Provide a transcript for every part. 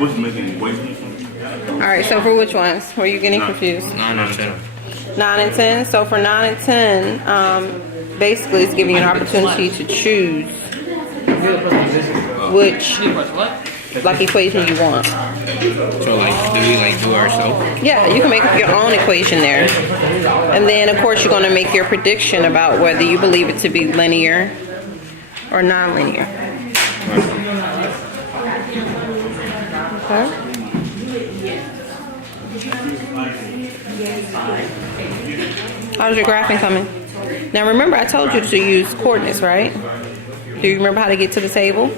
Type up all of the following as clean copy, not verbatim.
What's making equation? All right, so for which ones were you getting confused? 9 and 10. 9 and 10. So for 9 and 10, basically it's giving you an opportunity to choose which like equation you want. So like, do we like do ourselves? Yeah, you can make up your own equation there. And then of course you're going to make your prediction about whether you believe it to be linear or non-linear. Okay. How's your graphing coming? Now remember I told you to use coordinates, right? Do you remember how to get to the table?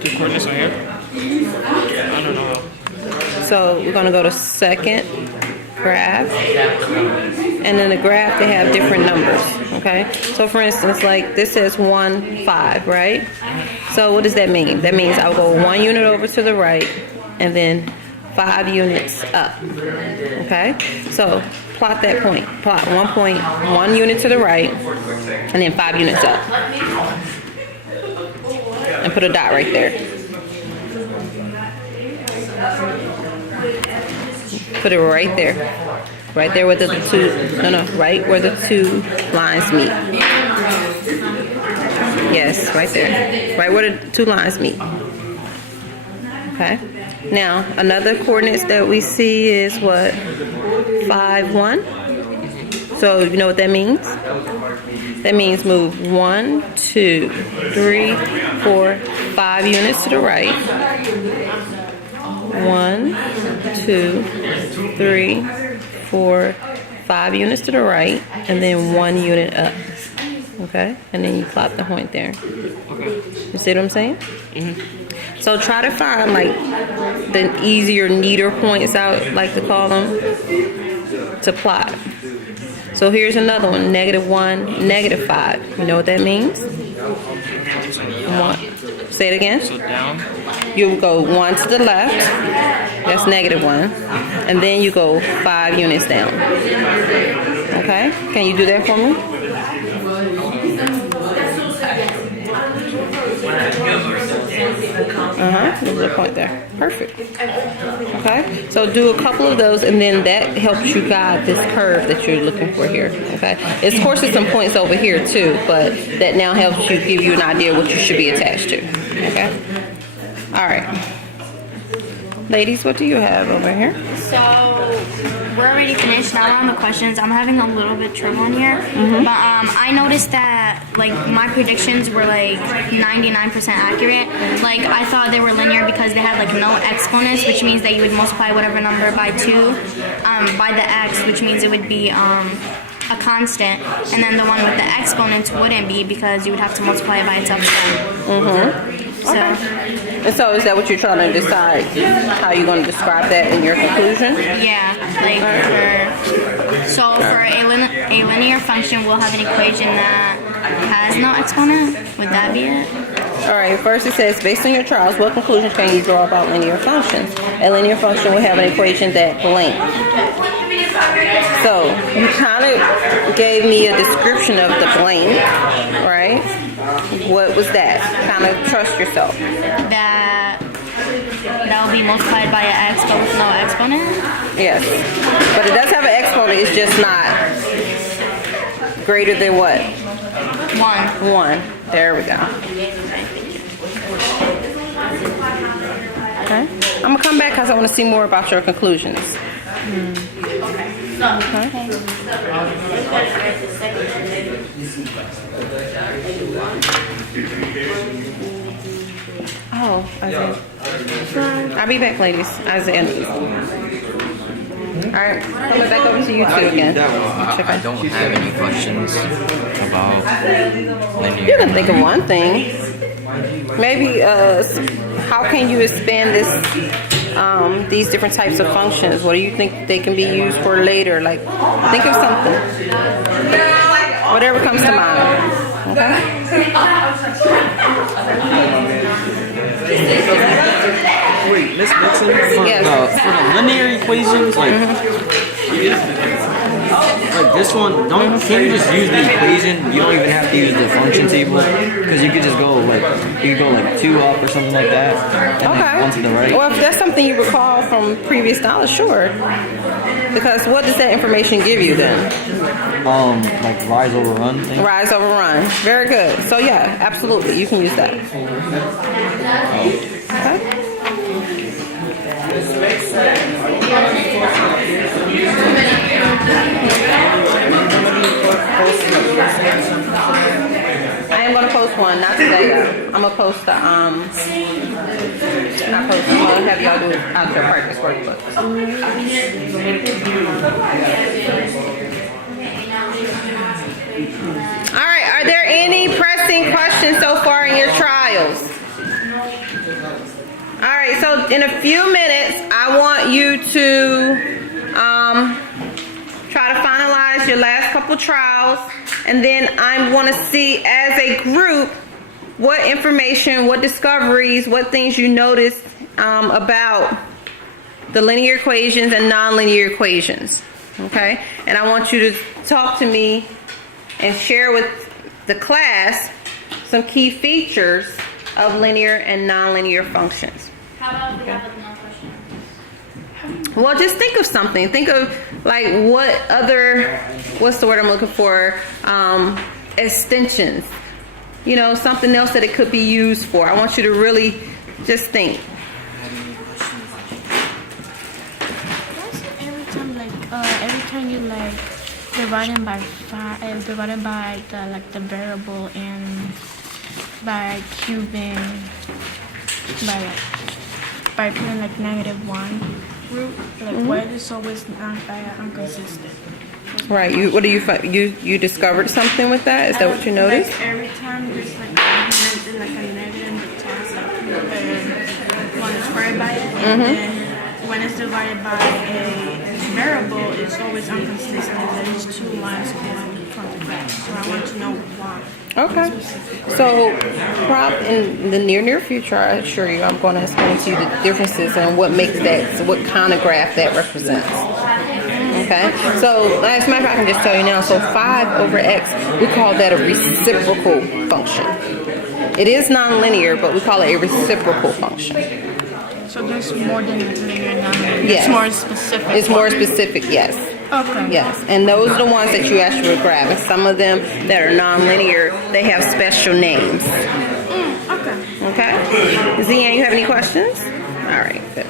Two coordinates on here? I don't know. So we're going to go to second graph. And in the graph they have different numbers, okay? So for instance, like this says 1, 5, right? So what does that mean? That means I'll go 1 unit over to the right and then 5 units up, okay? So plot that point. Plot 1 unit to the right and then 5 units up. And put a dot right there. Put it right there. Right there where the two, right where the two lines meet. Yes, right there. Right where the two lines meet. Okay. Now, another coordinates that we see is what? 5, 1. So, you know what that means? That means move 1, 2, 3, 4, 5 units to the right. 1, 2, 3, 4, 5 units to the right, and then 1 unit up. Okay? And then you plot the point there. You see what I'm saying? Mm-hmm. So try to find like the easier, neater points, I like to call them, to plot. So here's another one, -1, -5. You know what that means? Say it again. So down. You go 1 to the left, that's -1, and then you go 5 units down. Okay? Can you do that for me? There's a point there. Perfect. Okay? So do a couple of those, and then that helps you guide this curve that you're looking for here. Okay? Of course, there's some points over here too, but that now helps you give you an idea what you should be attached to. Okay? All right. Ladies, what do you have over here? So we're already finished. Now we're on the questions. I'm having a little bit trouble in here, but I noticed that like my predictions were like 99% accurate. Like I thought they were linear because they had like no exponents, which means that you would multiply whatever number by 2 by the x, which means it would be a constant, and then the one with the exponents wouldn't be because you would have to multiply it by its upside. So. And so is that what you're trying to decide, how you're going to describe that in your conclusion? Yeah, like for a linear function, we'll have an equation that has no exponent. Would that be it? All right, first it says, based on your trials, what conclusions can you draw about linear functions? A linear function will have an equation that blank. So you kind of gave me a description of the blank, right? What was that? Kind of trust yourself. That will be multiplied by an x, but with no exponent? Yes. But it does have an exponent, it's just not greater than what? 1. 1. There we go. Okay. I'm going to come back because I want to see more about your conclusions. Okay. Oh, Isaiah. I'll be back, ladies. Isaiah. Alright, coming back over to you two again. I don't have any questions about linear. You can think of one thing. Maybe, how can you expand this, these different types of functions? What do you think they can be used for later? Like, think of something. Whatever comes to mind. Okay? Wait, Miss Mixon, for the linear equations, like like this one, can you just use the equation? You don't even have to use the function table because you could just go you could go like 2 up or something like that. And then 1 to the right. Well, if that's something you recall from previous knowledge, sure. Because what does that information give you then? Like rise over run thing. Rise over run. Very good. So yeah, absolutely, you can use that. Okay. I am gonna post one, not today though. I'm gonna post the I'm gonna have y'all do out there practice workbooks. All right, are there any pressing questions so far in your trials? All right, so in a few minutes, I want you to try to finalize your last couple trials, and then I want to see as a group what information, what discoveries, what things you noticed about the linear equations and nonlinear equations, okay? And I want you to talk to me and share with the class some key features of linear and nonlinear functions. How about if we have another question? Well, just think of something. Think of like what's the word I'm looking for? Extensions. You know, something else that it could be used for. I want you to really just think. Every time you dividing by 5, dividing by the variable and by cubing by putting -1 root, why is always inconsistent? Right. What do you discovered something with that? Is that what you noticed? Every time there's a negative in the top, one is squared by it, and then when it's divided by a variable, it's always inconsistent. There's 2 lines going from the graph, so I want to know why. Okay. So, in the near future, I assure you, I'm going to explain to you the differences and what makes that, so what kind of graph that represents. Okay. So, as a matter of fact, I can just tell you now. So, 5 over x, we call that a reciprocal function. It is nonlinear, but we call it a reciprocal function. So there's more than linear and nonlinear. Yes. It's more specific. It's more specific, yes. Okay. Yes, and those are the ones that you actually would grab. And some of them that are nonlinear, they have special names. Okay. Okay? Zian, you have any questions? All right, good.